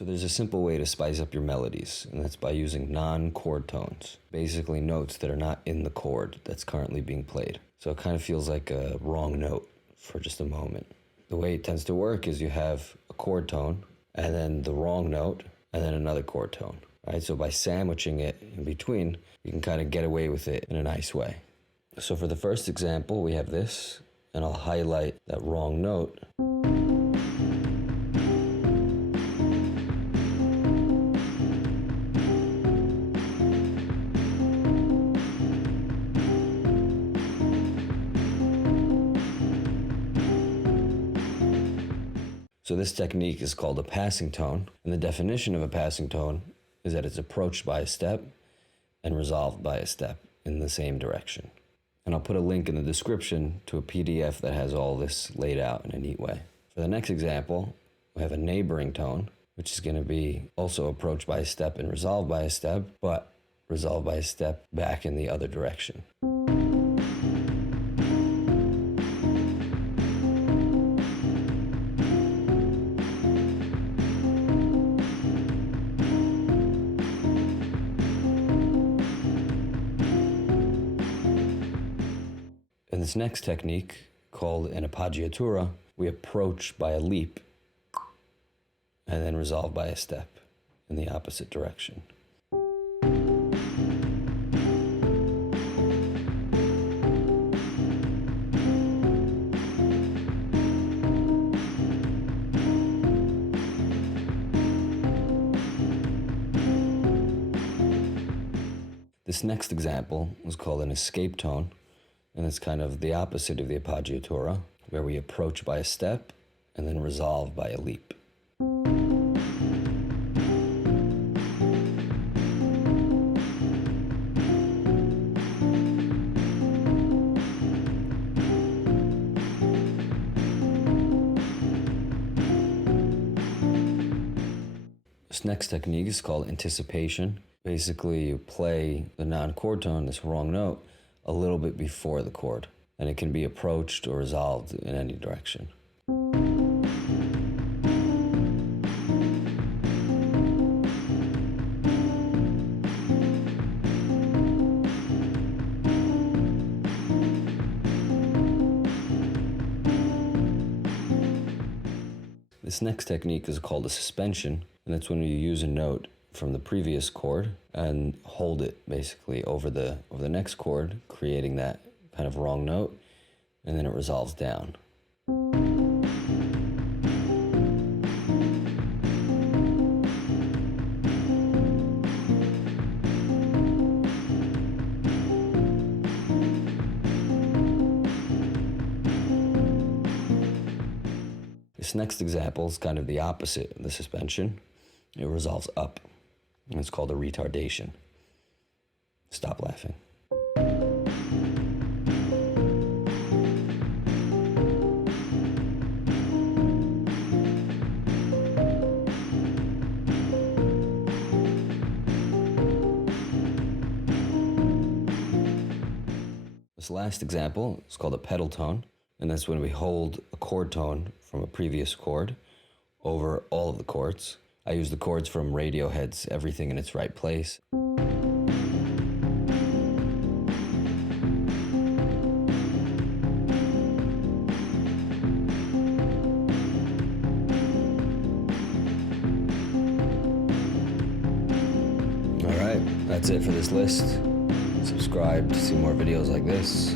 So there's a simple way to spice up your melodies, and that's by using non-chord tones. Basically notes that are not in the chord that's currently being played. So it kind of feels like a wrong note for just a moment. The way it tends to work is you have a chord tone, and then the wrong note, and then another chord tone. Right? So by sandwiching it in between, you can kind of get away with it in a nice way. So for the first example, we have this, and I'll highlight that wrong note. So this technique is called a passing tone, and the definition of a passing tone is that it's approached by a step and resolved by a step in the same direction. And I'll put a link in the description to a PDF that has all this laid out in a neat way. For the next example, we have a neighboring tone, which is going to be also approached by a step and resolved by a step, but resolved by a step back in the other direction. In this next technique, called an appoggiatura, we approach by a leap and then resolve by a step in the opposite direction. This next example is called an escape tone, and it's kind of the opposite of the appoggiatura, where we approach by a step and then resolve by a leap. This next technique is called anticipation. Basically, you play the non-chord tone, this wrong note, a little bit before the chord, and it can be approached or resolved in any direction. This next technique is called a suspension, and that's when you use a note from the previous chord and hold it basically over the next chord, creating that kind of wrong note, and then it resolves down. This next example is kind of the opposite of the suspension. It resolves up, and it's called a retardation. Stop laughing. This last example is called a pedal tone, and that's when we hold a chord tone from a previous chord over all of the chords. I use the chords from Radiohead's Everything in Its Right Place. Alright, that's it for this list. Subscribe to see more videos like this.